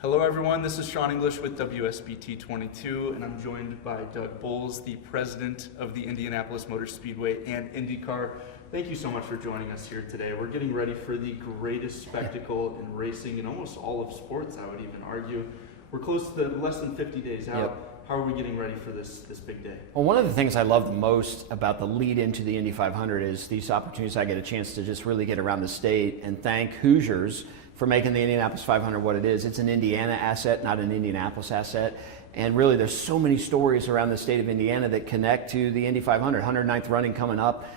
Hello everyone, this is Sean English with WSBT-22 and I'm joined by Doug Bowles, the president of the Indianapolis Motor Speedway and IndyCar. Thank you so much for joining us here today. We're getting ready for the greatest spectacle in racing in almost all of sports, I would even argue. We're close to less than 50 days out. Yep. How are we getting ready for this big day? Well, one of the things I love the most about the lead into the Indy 500 is these opportunities I get a chance to just really get around the state and thank Hoosiers for making the Indianapolis 500 what it is. It's an Indiana asset, not an Indianapolis asset. And really, there's so many stories around the state of Indiana that connect to the Indy 500. 109th running coming up.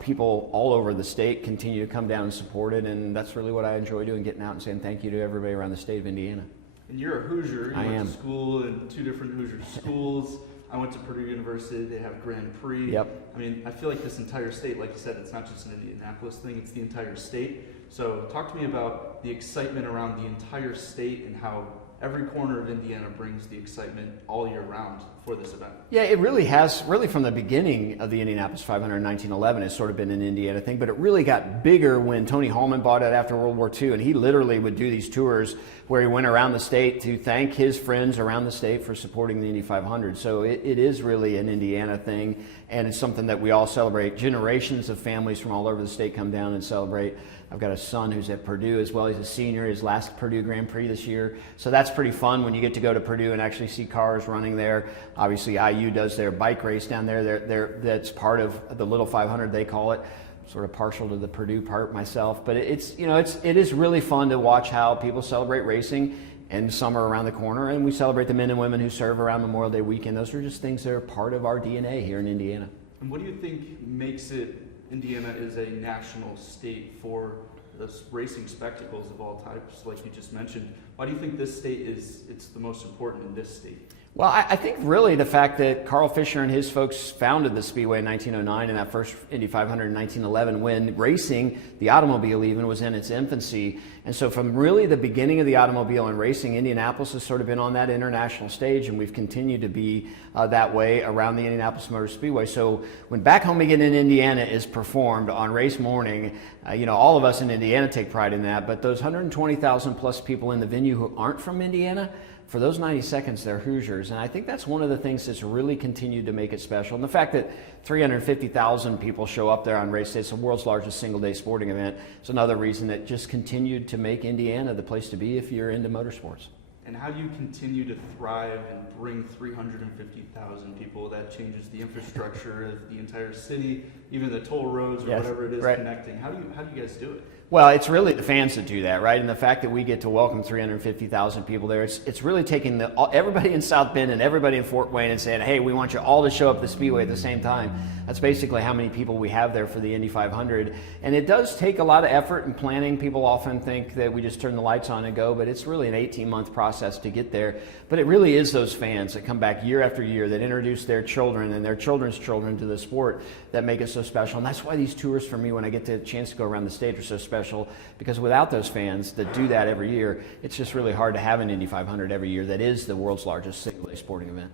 People all over the state continue to come down and support it, and that's really what I enjoy doing, getting out and saying thank you to everybody around the state of Indiana. And you're a Hoosier. You went am. to school in two different Hoosier schools. I went to Purdue University. They have Grand Prix. Yep. I mean, I feel like this entire state, like you said, it's not just an Indianapolis thing, it's the entire state. So talk to me about the excitement around the entire state and how every corner of Indiana brings the excitement all year round for this event. Yeah, it really has, really from the beginning of the Indianapolis 500 in 1911, it's sort of been an Indiana thing, but it really got bigger when Tony Hallman bought it after World War II, and he literally would do these tours where he went around the state to thank his friends around the state for supporting the Indy 500. So it is really an Indiana thing, and it's something that we all celebrate. Generations of families from all over the state come down and celebrate. I've got a son who's at Purdue as well. He's a senior, his last Purdue Grand Prix this year. So that's pretty fun when you get to go to Purdue and actually see cars running there. Obviously, IU does their bike race down there. That's part of the Little 500, they call it. Sort of partial to the Purdue part myself. But it is really fun to watch how people celebrate racing and summer around the corner. And we celebrate the men and women who serve around Memorial Day weekend. Those are just things that are part of our DNA here in Indiana. And what do you think makes it Indiana is a national state for the racing spectacles of all types, like you just mentioned? Why do you think this state it's the most important in this state? Well, I think really the fact that Carl Fisher and his folks founded the Speedway in 1909 and that first Indy 500 in 1911 when racing, the automobile even, was in its infancy. And so from really the beginning of the automobile and racing, Indianapolis has sort of been on that international stage, and we've continued to be that way around the Indianapolis Motor Speedway. So when Back Home Again in Indiana is performed on race morning, all of us in Indiana take pride in that, but those 120,000 plus people in the venue who aren't from Indiana, for those 90 seconds, they're Hoosiers. And I think that's one of the things that's really continued to make it special. And the fact that 350,000 people show up there on race day, it's the world's largest single-day sporting event, is another reason that just continued to make Indiana the place to be if you're into motorsports. And how do you continue to thrive and bring 350,000 people? That changes the infrastructure of the entire city, even the toll roads or whatever it is connecting. How do you guys do it? Well, it's really the fans that do that, right? And the fact that we get to welcome 350,000 people there, it's really taking everybody in South Bend and everybody in Fort Wayne and saying, hey, we want you all to show up at the Speedway at the same time. That's basically how many people we have there for the Indy 500. And it does take a lot of effort and planning. People often think that we just turn the lights on and go, but it's really an 18-month process to get there. But it really is those fans that come back year after year that introduce their children and their children's children to the sport that make it so special. And that's why these tours for me, when I get the chance to go around the state, are so special, because without those fans that do that every year, it's just really hard to have an Indy 500 every year that is the world's largest single-day sporting event.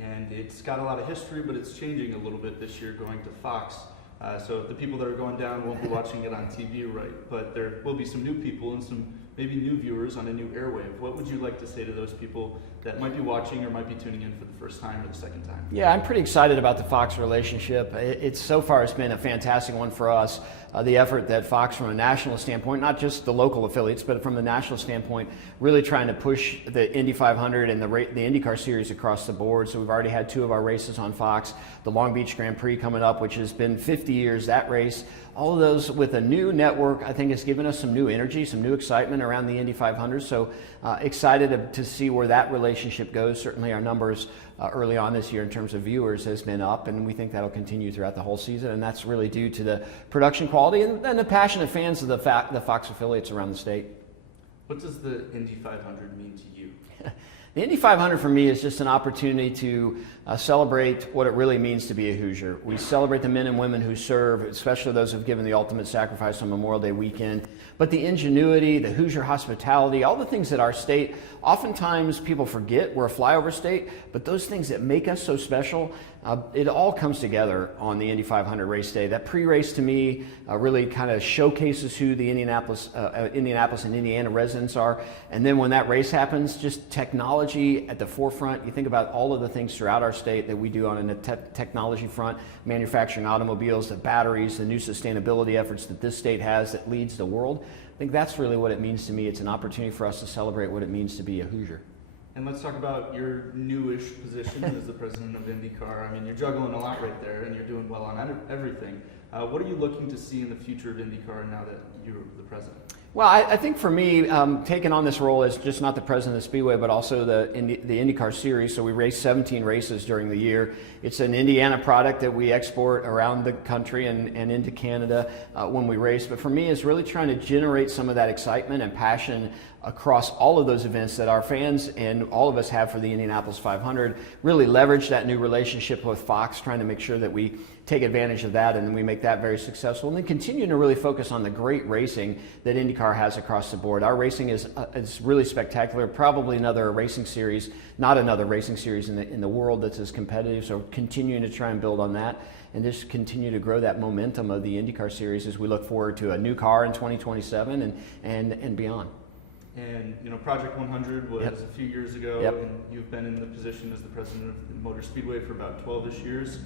And it's got a lot of history, but it's changing a little bit this year going to Fox. So the people that are going down won't be watching it on TV, right? But there will be some new people and some maybe new viewers on a new airwave. What would you like to say to those people that might be watching or might be tuning in for the first time or the second time? Yeah, I'm pretty excited about the Fox relationship. So far it's been a fantastic one for us. The effort that Fox, from a national standpoint, not just the local affiliates, but from the national standpoint, really trying to push the Indy 500 and the IndyCar series across the board. So we've already had 2 of our races on Fox. The Long Beach Grand Prix coming up, which has been 50 years, that race. All of those with a new network, I think, has given us some new energy, some new excitement around the Indy 500. So excited to see where that relationship goes. Certainly our numbers early on this year in terms of viewers has been up, and we think that'll continue throughout the whole season. And that's really due to the production quality and the passionate fans of the Fox affiliates around the state. What does the Indy 500 mean to you? The Indy 500 for me is just an opportunity to celebrate what it really means to be a Hoosier. We celebrate the men and women who serve, especially those who've given the ultimate sacrifice on Memorial Day weekend. But the ingenuity, the Hoosier hospitality, all the things that our state, oftentimes people forget we're a flyover state, but those things that make us so special, It all comes together on the Indy 500 race day. That pre-race to me really kind of showcases who the Indianapolis and Indiana residents are. And then when that race happens, just technology at the forefront. You think about all of the things throughout our state that we do on a technology front, manufacturing automobiles, the batteries, the new sustainability efforts that this state has that leads the world. I think that's really what it means to me. It's an opportunity for us to celebrate what it means to be a Hoosier. And let's talk about your newish position as the president of IndyCar. I mean, you're juggling a lot right there, and you're doing well on everything. What are you looking to see in the future of IndyCar now that you're the president? Well, I think for me, taking on this role as just not the president of the Speedway, but also the IndyCar series. So we race 17 races during the year. It's an Indiana product that we export around the country and into Canada when we race. But for me, it's really trying to generate some of that excitement and passion across all of those events that our fans and all of us have for the Indianapolis 500. Really leverage that new relationship with Fox, trying to make sure that we take advantage of that and we make that very successful. And then continue to really focus on the great racing that IndyCar has across the board. Our racing is really spectacular. Probably another racing series, not another racing series in the world that's as competitive. So continuing to try and build on that and just continue to grow that momentum of the IndyCar series as we look forward to a new car in 2027 and beyond. And you know, Project 100 was a few years ago, and you've been in the position as the president of Motor Speedway for about 12-ish years.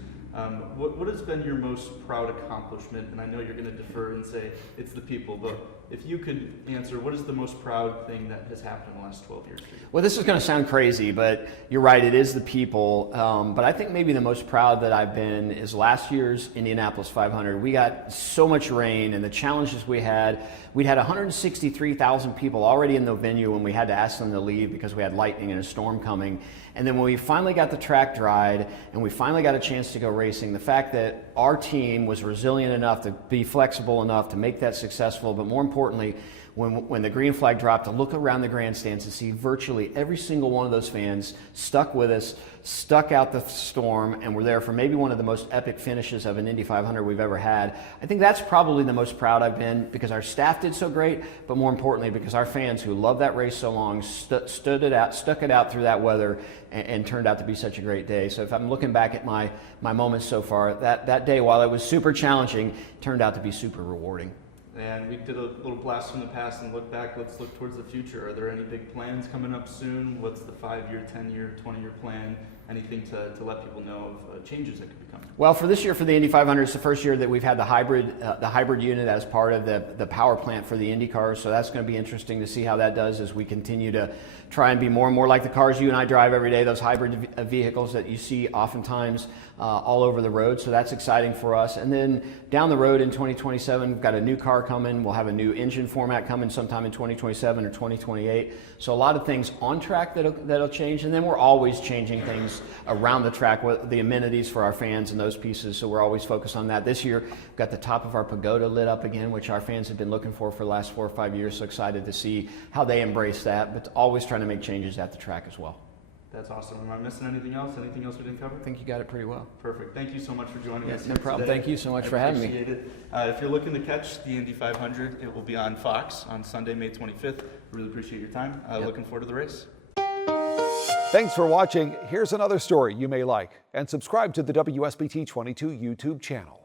What has been your most proud accomplishment? And I know you're going to defer and say it's the people, but if you could answer, what is the most proud thing that has happened in the last 12 years for you? Well, this is going to sound crazy, but you're right, it is the people. But I think maybe the most proud that I've been is last year's Indianapolis 500. We got so much rain, and the challenges we had. We'd had 163,000 people already in the venue when we had to ask them to leave because we had lightning and a storm coming. And then when we finally got the track dried and we finally got a chance to go racing, the fact that our team was resilient enough to be flexible enough to make that successful, but more importantly, when the green flag dropped, to look around the grandstands and see virtually every single one of those fans stuck with us, stuck out the storm, and were there for maybe one of the most epic finishes of an Indy 500 we've ever had. I think that's probably the most proud I've been because our staff did so great, but more importantly because our fans who loved that race so long stuck it out through that weather and turned out to be such a great day. So if I'm looking back at my moments so far, that day, while it was super challenging, turned out to be super rewarding. And we did a little blast from the past and look back. Let's look towards the future. Are there any big plans coming up soon? What's the 5-year, 10-year, 20-year plan? Anything to let people know of changes that could be coming? Well, for this year, for the Indy 500, it's the first year that we've had the hybrid unit as part of the power plant for the Indy cars. So that's going to be interesting to see how that does as we continue to try and be more and more like the cars you and I drive every day, those hybrid vehicles that you see oftentimes all over the road. So that's exciting for us. And then down the road in 2027, we've got a new car coming. We'll have a new engine format coming sometime in 2027 or 2028. So a lot of things on track that'll change. And then we're always changing things around the track, the amenities for our fans and those pieces. So we're always focused on that. This year, we've got the top of our pagoda lit up again, which our fans have been looking for the last 4 or 5 years. So excited to see how they embrace that, but always trying to make changes at the track as well. That's awesome. Am I missing anything else? Anything else we didn't cover? I think you got it pretty well. Perfect. Thank you so much for joining us. No problem. Today. Thank you so much for having me. Appreciate it. If you're looking to catch the Indy 500, it will be on Fox on Sunday, May 25th. Really appreciate your time. Looking forward to the race. Thanks for watching. Here's another story you may like. And subscribe to the WSBT 22 YouTube channel.